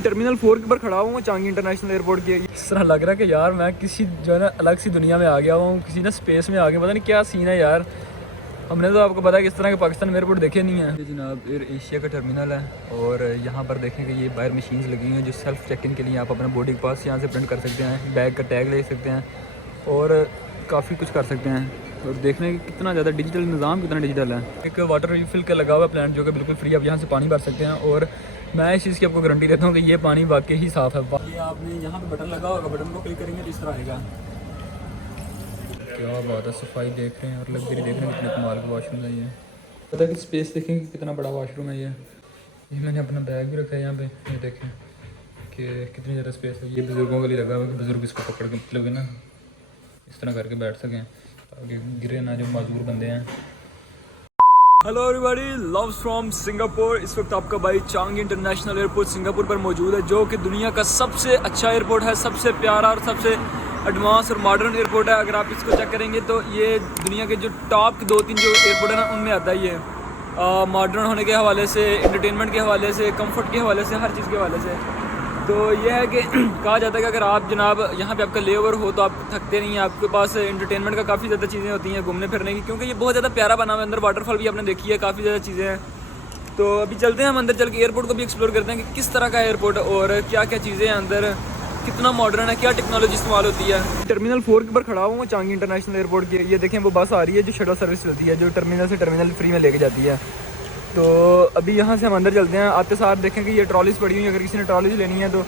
Terminal 4 के ऊपर खड़ा हूँ चांगी इंटरनेशनल एयरपोर्ट के। इस तरह लग रहा है कि यार मैं किसी जो है ना अलग सी दुनिया में आ गया हूँ, किसी ना स्पेस में आ गया। पता नहीं क्या सीन है यार। हमने तो आपको पता है कि इस तरह के पाकिस्तान में एयरपोर्ट देखे नहीं है। जनाब एयर एशिया का टर्मिनल है और यहाँ पर देखें कि ये बाहर मशीन्स लगी हुई हैं जो सेल्फ चेक इन के लिए आप अपना बॉडी के पास यहाँ से प्रिंट कर सकते हैं, बैग का टैग ले सकते हैं और काफ़ी कुछ कर सकते हैं। और देखने कि कितना ज़्यादा डिजिटल निज़ाम, कितना डिजिटल है। एक वाटर रिफिल का लगा हुआ प्लांट जो कि बिल्कुल फ्री, आप यहाँ से पानी भर सकते हैं और मैं इस चीज़ की आपको गारंटी देता हूँ कि ये पानी वाकई ही साफ़ है। ये आपने यहाँ पे बटन लगा होगा, बटन को क्लिक करेंगे तो इस तरह आएगा। क्या बात है, सफाई देख रहे हैं और लग्जरी देख रहे हैं, कितने कमाल का वाशरूम है ये। पता है कि स्पेस देखेंगे कितना बड़ा वाशरूम है ये मैंने अपना बैग भी रखा है यहाँ पे। ये देखें कि कितनी ज़्यादा स्पेस है। ये बुज़ुर्गों के लिए लगा हुआ है कि बुज़ुर्ग इसको पकड़ के मतलब ना इस तरह करके बैठ सकें ताकि गिरे ना जो मजबूर बंदे हैं। Hello everybody, loves from Singapore. इस वक्त आपका भाई चांगी इंटरनेशनल एयरपोर्ट सिंगापुर पर मौजूद है, जो कि दुनिया का सबसे अच्छा एयरपोर्ट है, सबसे प्यारा और सबसे एडवांस और मॉडर्न एयरपोर्ट है। अगर आप इसको चेक करेंगे तो ये दुनिया के जो टॉप के 2-3 जो एयरपोर्ट है ना उनमें आता ही है। मॉडर्न होने के हवाले से, एंटरटेनमेंट के हवाले से, कंफर्ट के हवाले से, हर चीज़ के हवाले से। तो ये है कि कहा जाता है कि अगर आप जनाब यहाँ पे आपका लेओवर हो तो आप थकते नहीं हैं। आपके पास एंटरटेनमेंट का काफ़ी ज़्यादा चीज़ें होती हैं घूमने फिरने की, क्योंकि ये बहुत ज़्यादा प्यारा बना हुआ है। अंदर वाटरफॉल भी आपने देखी है, काफ़ी ज़्यादा चीज़ें हैं। तो अभी चलते हैं हम अंदर, चल के एयरपोर्ट को भी एक्सप्लोर करते हैं कि किस तरह का एयरपोर्ट है और क्या क्या चीज़ें हैं अंदर, कितना मॉडर्न है, क्या टेक्नोलॉजी इस्तेमाल होती है। टर्मिनल 4 के ऊपर खड़ा हूँ चांगी इंटरनेशनल एयरपोर्ट के। ये देखें वो बस आ रही है जो शटल सर्विस चलती है, जो टर्मिनल से टर्मिनल फ्री में लेके जाती है। तो अभी यहाँ से हम अंदर चलते हैं। आते साथ देखें कि ये ट्रॉलीज पड़ी हुई है, अगर किसी ने ट्रॉलीज लेनी है तो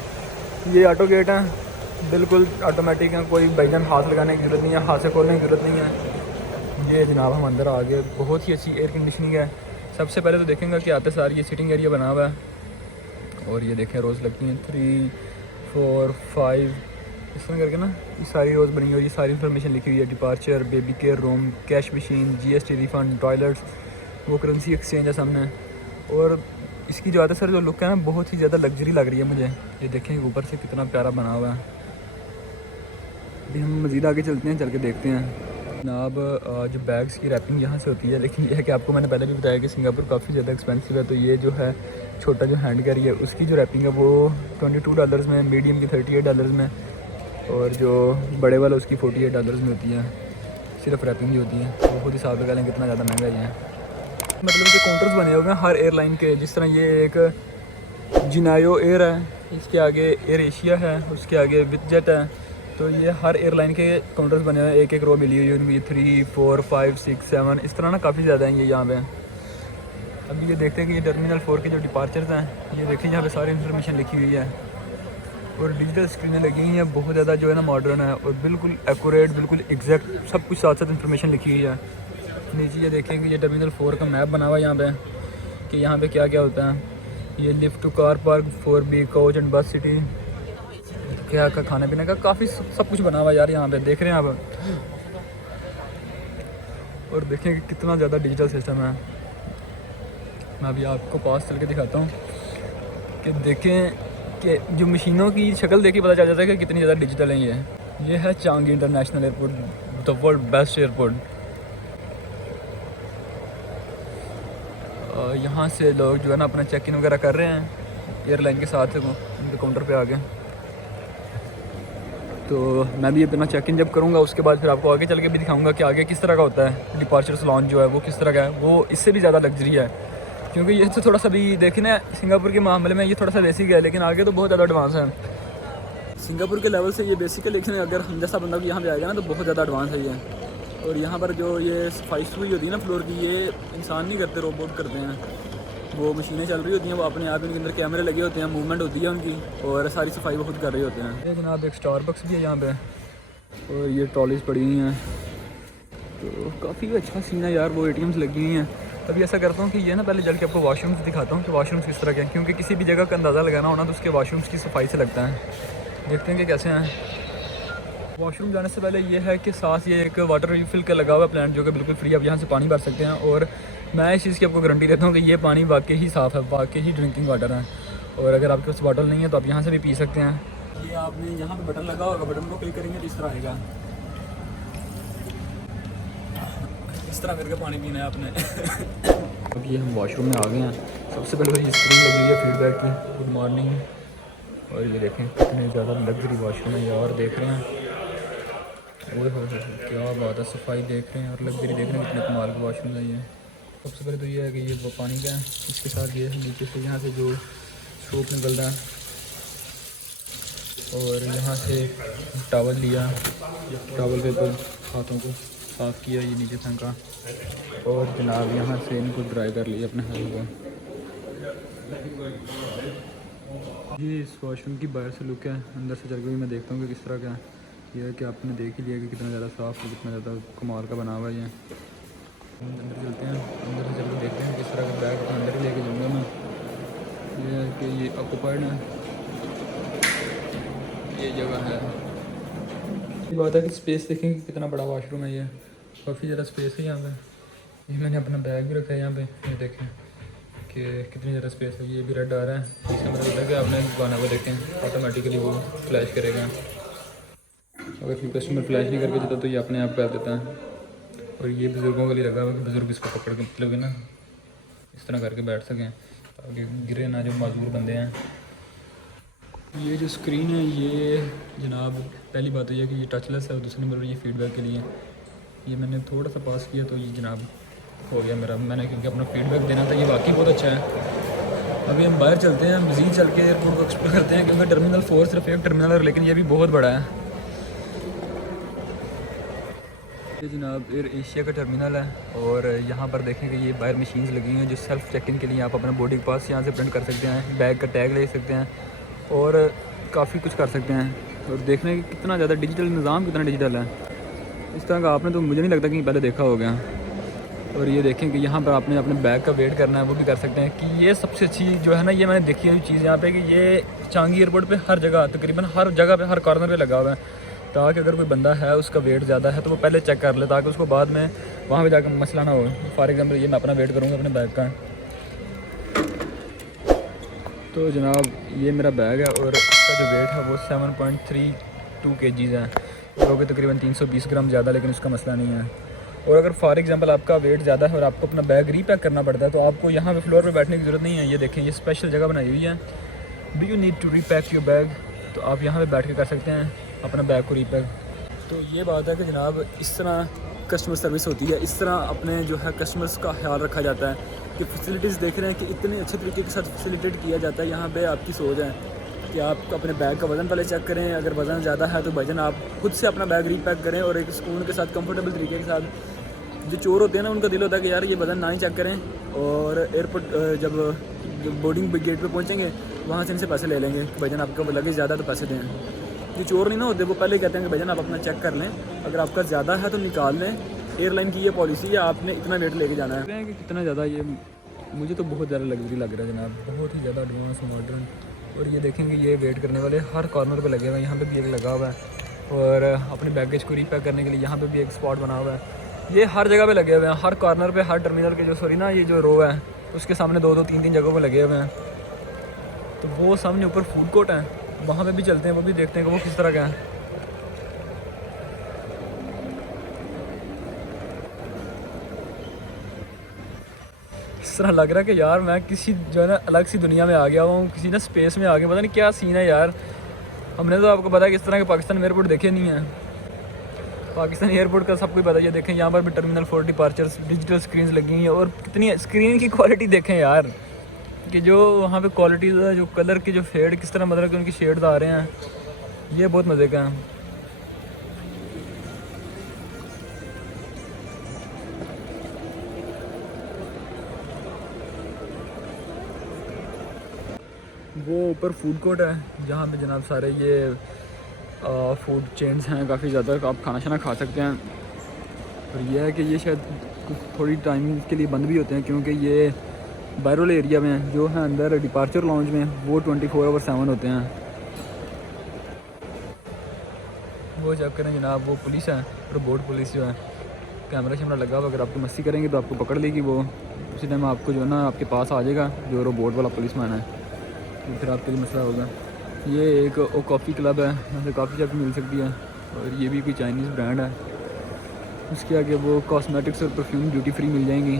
ये ऑटो गेट है, बिल्कुल ऑटोमेटिक है, कोई भाईजान हाथ लगाने की ज़रूरत नहीं है, हाथ से खोलने की ज़रूरत नहीं है। ये जनाब हम अंदर आ गए, बहुत ही अच्छी एयर कंडीशनिंग है। सबसे पहले तो देखेंगे कि आते सार ये सिटिंग एरिया बना हुआ है और ये देखें रोज़ लगती हैं 3, 4, 5 इस तरह करके ना, ये सारी रोज़ बनी हुई है, सारी इन्फॉर्मेशन लिखी हुई है। Departure, baby care room, cash machine, GST refund, toilets, वो करेंसी एक्सचेंज है सामने। और इसकी जो आता सर जो लुक है ना बहुत ही ज़्यादा लग्जरी लग रही है मुझे। ये देखें ऊपर से कितना प्यारा बना हुआ है। अभी हम मज़ीद आगे चलते हैं, चल के देखते हैं। जनाब जो बैग्स की रैपिंग यहाँ से होती है, लेकिन यह है कि आपको मैंने पहले भी बताया कि सिंगापुर काफ़ी ज़्यादा एक्सपेंसिव है। तो ये जो है छोटा जो हैंड कैरी है उसकी जो रैपिंग है वो $22 में, मीडियम की $38 में और जो बड़े वाला उसकी $48 में होती है। सिर्फ रैपिंग ही होती है। तो खुद हिसाब लगा लें कितना ज़्यादा महंगा ही है। मतलब कि काउंटर्स बने हुए हैं हर एयरलाइन के। जिस तरह ये एक जिनायो एयर है, इसके आगे एयर एशिया है, उसके आगे विज़जेट है। तो ये हर एयरलाइन के काउंटर्स बने हुए हैं, एक एक रो मिली हुई है उनकी 3, 4, 5, 6, 7 इस तरह ना काफ़ी ज़्यादा हैं ये यहाँ पे। अभी ये देखते हैं कि ये टर्मिनल 4 के जो डिपार्चर्स हैं, ये देखें यहाँ पे सारी इन्फॉर्मेशन लिखी हुई है और डिजिटल स्क्रीनें लगी हुई हैं, बहुत ज़्यादा जो है ना मॉडर्न है और बिल्कुल एक्यूरेट, बिल्कुल एग्जैक्ट सब कुछ साथ साथ इन्फॉर्मेशन लिखी हुई है। नीचे ये देखें कि ये टर्मिनल 4 का मैप बना हुआ है यहाँ पे कि यहाँ पे क्या क्या होता है। ये lift to car park, 4B coach and bus city, क्या का खाने पीने का काफ़ी सब कुछ बना हुआ है यार यहाँ पे, देख रहे हैं आप। और देखें कि कितना ज़्यादा डिजिटल सिस्टम है। मैं अभी आपको पास चल के दिखाता हूँ कि देखें कि जो मशीनों की शक्ल देखी पता चल जाता है कि कितनी ज़्यादा डिजिटल है ये है Changi international airport, the world best airport. यहाँ से लोग जो है ना अपना चेक इन वगैरह कर रहे हैं एयरलाइन के साथ उनके काउंटर पे आके। तो मैं भी अपना चेक इन जब करूँगा उसके बाद फिर आपको आगे चल के भी दिखाऊंगा कि आगे किस तरह का होता है। डिपार्चर्स लॉन्च जो है वो किस तरह का है, वो इससे भी ज़्यादा लग्जरी है, क्योंकि ये तो थोड़ा सा भी देखें ना सिंगापुर के मामले में ये थोड़ा सा बेसिक है, लेकिन आगे तो बहुत ज़्यादा एडवांस है। सिंगापुर के लेवल से ये बेसिक है, लेकिन अगर हम जैसा बंदा भी यहाँ पे आएगा ना तो बहुत ज़्यादा एडवांस है ये। और यहाँ पर जो ये सफाई सफाई होती है ना फ्लोर की, ये इंसान नहीं करते, रोबोट करते हैं। वो मशीनें चल रही होती हैं, वो अपने आप इनके अंदर कैमरे लगे होते हैं, मूवमेंट होती है उनकी और सारी सफाई वो खुद कर रहे होते हैं। ये जनाब एक स्टारबक्स भी है यहाँ पे और ये ट्रॉलीज पड़ी हुई हैं, तो काफ़ी अच्छा सीन है यार। वो ATMs लगी हुई हैं। अभी ऐसा करता हूँ कि ये ना पहले चल के आपको वाशरूम्स दिखाता हूँ कि वाशरूम्स किस तरह के हैं, क्योंकि किसी भी जगह का अंदाज़ा लगाना होना तो उसके वाशरूम्स की सफाई से लगता है। देखते हैं कि कैसे हैं। वॉशरूम जाने से पहले ये है कि साथ ये एक वाटर रिफिल का लगा हुआ प्लांट जो कि बिल्कुल फ्री, आप यहाँ से पानी भर सकते हैं और मैं इस चीज़ की आपको गारंटी देता हूँ कि ये पानी वाकई ही साफ़ है, वाकई ही ड्रिंकिंग वाटर है। और अगर आपके पास बॉटल नहीं है तो आप यहाँ से भी पी सकते हैं। ये आपने यहाँ पे बटन लगा होगा, बटन को क्लिक करेंगे तो इस तरह आएगा, इस तरह करके पानी पीना है आपने। अब ये हम वॉशरूम में आ गए हैं। सबसे पहले तो ये स्क्रीन लगी हुई है फीडबैक की, गुड मॉर्निंग और ये देखें कितने ज़्यादा लग्जरी वॉशरूम है यार, देख रहे हैं वो हो क्या बात है, सफाई देख रहे हैं और लग्जरी देख रहे हैं, कितने कमाल का वॉशरूम है ये। सबसे पहले तो ये है कि ये वो पानी का है, इसके साथ ये नीचे से यहाँ से जो सोप निकल रहा है और यहाँ से टॉवल लिया, टॉवल के ऊपर हाथों को साफ़ किया, ये नीचे फेंका और जनाब यहाँ से इनको ड्राई कर लिया अपने हाथों को। ये इस वॉशरूम की बाहर से लुक है, अंदर से चल के भी मैं देखता हूँ कि किस तरह का है। यह है कि आपने देख ही लिया कि कितना ज़्यादा साफ़ और कितना ज़्यादा कमाल का बना हुआ है ये। अंदर चलते हैं, अंदर से चल के देखते हैं किस तरह का बैग अंदर ही लेके जाऊँगा मैं। ये है कि ये ऑक्यूपाइड है, ये जगह है। ये बात है कि स्पेस देखें कि कितना बड़ा वॉशरूम है ये, काफ़ी ज़्यादा स्पेस है यहाँ पे। ये मैंने अपना बैग भी रखा है यहाँ पे, ये देखें कि कितनी ज़्यादा स्पेस है। ये भी रेड आ रहा है, इसका मतलब होता है कि आपने गाना को देखें ऑटोमेटिकली वो फ्लैश करेगा। अगर फिर कस्टमर फ्लैश नहीं करके देता तो ये अपने आप कर देता है। और ये बुज़ुर्गों के लिए लगा हुआ कि बुज़ुर्ग इसको पकड़ के मतलब ना इस तरह करके बैठ सकें ताकि गिरे ना जो माजूर बंदे हैं। ये जो स्क्रीन है ये जनाब, पहली बात तो यह कि ये टचलेस है और दूसरी नंबर ये फीडबैक के लिए। ये मैंने थोड़ा सा पास किया तो ये जनाब हो गया मेरा, मैंने क्योंकि अपना फीडबैक देना था। ये वाकई बहुत अच्छा है। अभी हम बाहर चलते हैं, मज़ीद चल के एयरपोर्ट को एक्सप्लोर करते हैं क्योंकि टर्मिनल 4 सिर्फ एक टर्मिनल है लेकिन ये भी बहुत बड़ा है। ये जनाब एयर एशिया का टर्मिनल है और यहाँ पर देखें कि ये बाहर मशीन्स लगी हैं जो सेल्फ़ चेक इन के लिए आप अपना बोर्डिंग पास यहाँ से प्रिंट कर सकते हैं, बैग का टैग ले सकते हैं और काफ़ी कुछ कर सकते हैं। और देखने कि कितना ज़्यादा डिजिटल निज़ाम, कितना डिजिटल है इस तरह का आपने तो मुझे नहीं लगता कि पहले देखा हो गया। और ये देखें कि यहाँ पर आपने अपने बैग का वेट करना है वो भी कर सकते हैं। कि ये सबसे अच्छी जो है ना, ये मैंने देखी है चीज़ यहाँ पे कि ये चांगी एयरपोर्ट पे हर जगह तकरीबन हर जगह पे हर कॉर्नर पे लगा हुआ है ताकि अगर कोई बंदा है उसका वेट ज़्यादा है तो वो पहले चेक कर ले ताकि उसको बाद में वहाँ पे जाकर मसला ना हो। फॉर एग्जांपल ये मैं अपना वेट करूँगा अपने बैग का, तो जनाब ये मेरा बैग है और इसका जो वेट है वो 7.32 kgs है, जो कि तकरीबन 320 ग्राम ज़्यादा, लेकिन उसका मसला नहीं है। और अगर फॉर एग्जांपल आपका वेट ज़्यादा है और आपको अपना बैग रीपैक करना पड़ता है तो आपको यहाँ पे फ्लोर पे बैठने की ज़रूरत नहीं है। ये देखें ये स्पेशल जगह बनाई हुई है, do you need to repack your bag, तो आप यहाँ पे बैठ के कर सकते हैं अपना बैग को रीपैक। तो ये बात है कि जनाब इस तरह कस्टमर सर्विस होती है, इस तरह अपने जो है कस्टमर्स का ख्याल रखा जाता है कि फैसिलिटीज़ देख रहे हैं कि इतने अच्छे तरीके के साथ फैसिलिटेट किया जाता है। यहाँ पे आपकी सोच है कि आप अपने बैग का वज़न पहले चेक करें, अगर वज़न ज़्यादा है तो वज़न आप खुद से अपना बैग रीपैक करें और एक सुकून के साथ कंफर्टेबल तरीके के साथ। जो चोर होते हैं ना उनका दिल होता है कि यार ये वज़न ना ही चेक करें और एयरपोर्ट जब बोर्डिंग गेट पे पहुंचेंगे वहाँ से इनसे पैसे ले लेंगे, वज़न आपका लगेज ज़्यादा तो पैसे दें। जो चोर नहीं ना होते वो पहले कहते हैं कि वज़न आप अपना चेक कर लें, अगर आपका ज़्यादा है तो निकाल लें। एयरलाइन की ये पॉलिसी है, आपने इतना वेट लेके जाना है। कि कितना ज़्यादा ये मुझे तो बहुत ज़्यादा लग्जरी लग रहा है जनाब, बहुत ही ज़्यादा एडवांस मॉडर्न। और ये देखेंगे ये वेट करने वाले हर कॉर्नर पे लगे हुए हैं, यहाँ पे भी एक लगा हुआ है और अपने बैगेज को रीपैक करने के लिए यहाँ पे भी एक स्पॉट बना हुआ है। ये हर जगह पे लगे हुए हैं, हर कॉर्नर पे, हर टर्मिनल के जो सॉरी ना ये जो रो है उसके सामने 2-2 3-3 जगहों पे लगे हुए हैं। तो वो सामने ऊपर फूड कोर्ट है, वहाँ पे भी चलते हैं, वो भी देखते हैं कि वो किस तरह का है। इस तरह लग रहा है कि यार मैं किसी जो है ना अलग सी दुनिया में आ गया हूँ, किसी ना स्पेस में आ गया, पता नहीं क्या सीन है यार। हमने तो आपको पता है कि इस तरह के पाकिस्तान एयरपोर्ट देखे नहीं हैं। पाकिस्तान एयरपोर्ट का सब कुछ पता है। ये देखें यहाँ पर भी टर्मिनल 4 डिपार्चर्स डिजिटल स्क्रीन्स लगी हैं और कितनी स्क्रीन की क्वालिटी देखें यार, कि जो वहाँ पे क्वालिटीज़ है, जो कलर की जो फेड किस तरह मतलब कि उनकी शेड्स आ रहे हैं, ये बहुत मज़े का है। वो ऊपर फूड कोर्ट है जहाँ पे जनाब सारे ये फूड चेन्स हैं काफ़ी ज़्यादा, आप खाना शाना खा सकते हैं। और ये है कि ये शायद थोड़ी टाइम के लिए बंद भी होते हैं क्योंकि ये बाहर वाले एरिया में जो है अंदर डिपार्चर लॉन्च में वो 24/7 होते हैं। वो चेक करें जनाब, वो पुलिस है, रोबोट पुलिस जो है, कैमरा शैमरा लगा हुआ, अगर आपकी मस्ती करेंगे तो आपको पकड़ लेगी वो, उसी टाइम आपको जो है ना आपके पास आ जाएगा जो रोबोट वाला पुलिस मैन है, तो फिर आपके लिए मसला होगा। ये एक कॉफ़ी क्लब है, यहाँ से काफ़ी जगह मिल सकती है और ये भी कोई चाइनीज़ ब्रांड है। उसके आगे वो कॉस्मेटिक्स और परफ्यूम ड्यूटी फ्री मिल जाएंगी।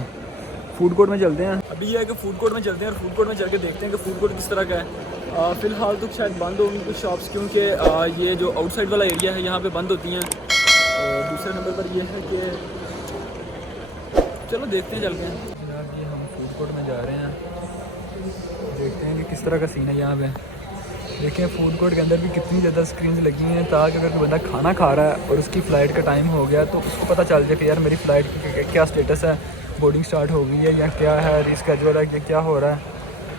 फूड कोर्ट में चलते हैं, अभी ये है कि फूड कोर्ट में चलते हैं और फूड कोर्ट में चल के देखते हैं कि फूड कोर्ट किस तरह का है। फ़िलहाल तो शायद बंद होंगी कुछ शॉप्स, क्योंकि ये जो आउटसाइड वाला एरिया है यहाँ पे बंद होती हैं। और दूसरे नंबर पर ये है कि चलो देखते हैं चल के। जनाब ये हम फूड कोर्ट में जा रहे हैं, देखते हैं कि किस तरह का सीन है यहाँ पे। देखें फूड कोर्ट के अंदर भी कितनी ज़्यादा स्क्रीन्स लगी हैं, ताकि अगर कोई बंदा खाना खा रहा है और उसकी फ़्लाइट का टाइम हो गया तो उसको पता चल जाए कि यार मेरी फ़्लाइट की क्या स्टेटस है, बोर्डिंग स्टार्ट हो गई है या क्या है, रीस्केड्यूल है, क्या हो रहा है,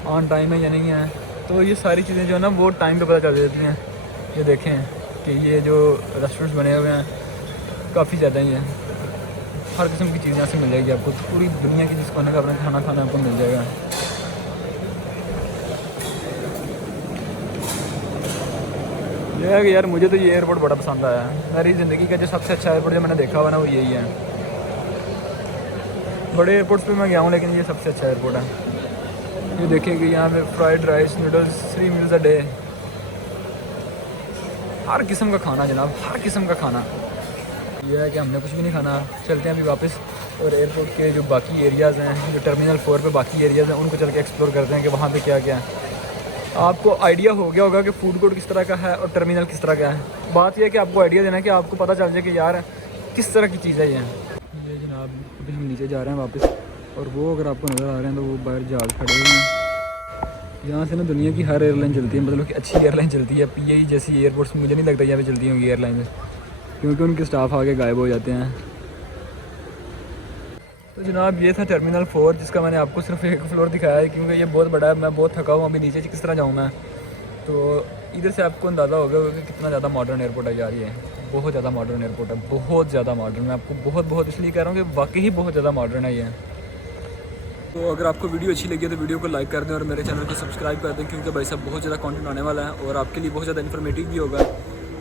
ऑन टाइम है या नहीं है। तो ये सारी चीज़ें जो है ना वो टाइम पे पता चल जाती हैं। ये देखें कि ये जो रेस्टोरेंट्स बने हुए हैं काफ़ी ज़्यादा ही हैं, हर किस्म की चीज़ यहाँ से मिल जाएगी आपको, पूरी दुनिया की जिस कोने का अपना खाना खाना आपको मिल जाएगा। ये है कि यार मुझे तो ये एयरपोर्ट बड़ा पसंद आया है। मेरी ज़िंदगी का जो सबसे अच्छा एयरपोर्ट जो मैंने देखा हुआ ना वो यही है। बड़े एयरपोर्ट्स पे मैं गया हूँ लेकिन ये सबसे अच्छा एयरपोर्ट है। ये देखिए कि यहाँ पे fried rice, noodles, 3 meals a day, हर किस्म का खाना जनाब, हर किस्म का खाना। ये है कि हमने कुछ भी नहीं खाना, चलते हैं अभी वापस और एयरपोर्ट के जो बाकी एरियाज़ हैं, जो टर्मिनल 4 पे बाकी एरियाज़ हैं उनको चल के एक्सप्लोर करते हैं कि वहाँ पे क्या क्या है। आपको आइडिया हो गया होगा कि फूड कोर्ट किस तरह का है और टर्मिनल किस तरह का है। बात यह है कि आपको आइडिया देना है कि आपको पता चल जाए कि यार किस तरह की चीज़ है ये जनाब अभी हम नीचे जा रहे हैं वापस, और वो अगर आपको नज़र आ रहे हैं तो वो बाहर जहाज़ खड़े हुए हैं। यहाँ से ना दुनिया की हर एयरलाइन चलती है, मतलब कि अच्छी एयरलाइन चलती है। PAE जैसी एयरपोर्ट्स मुझे नहीं लगता यहाँ पे चलती होंगी एयरलाइन, क्योंकि उनके स्टाफ आगे गायब हो जाते हैं। तो जनाब ये था टर्मिनल 4, जिसका मैंने आपको सिर्फ एक फ्लोर दिखाया है क्योंकि ये बहुत बड़ा है। मैं बहुत थका हूँ, अभी नीचे किस तरह जाऊँ मैं। तो इधर से आपको अंदाज़ा होगा कि कितना ज़्यादा मॉडर्न एयरपोर्ट है यार। ये बहुत ज़्यादा मॉडर्न एयरपोर्ट है, बहुत ज़्यादा मॉडर्न। मैं आपको बहुत इसलिए कह रहा हूँ कि वाकई ही बहुत ज़्यादा मॉडर्न है ये। तो अगर आपको वीडियो अच्छी लगी है तो वीडियो को लाइक कर दें और मेरे चैनल को सब्सक्राइब कर दें, क्योंकि भाई साहब बहुत ज़्यादा कंटेंट आने वाला है और आपके लिए बहुत ज़्यादा इन्फॉर्मेटिव भी होगा।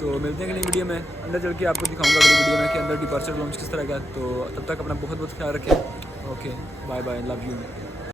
तो मिलते हैं अगली वीडियो में, अंदर चल के आपको दिखाऊंगा अगली वीडियो में कि अंदर डिपार्चर लॉन्च किस तरह का है। तो तब तक अपना बहुत ख्याल रखें। Okay bye bye, love you.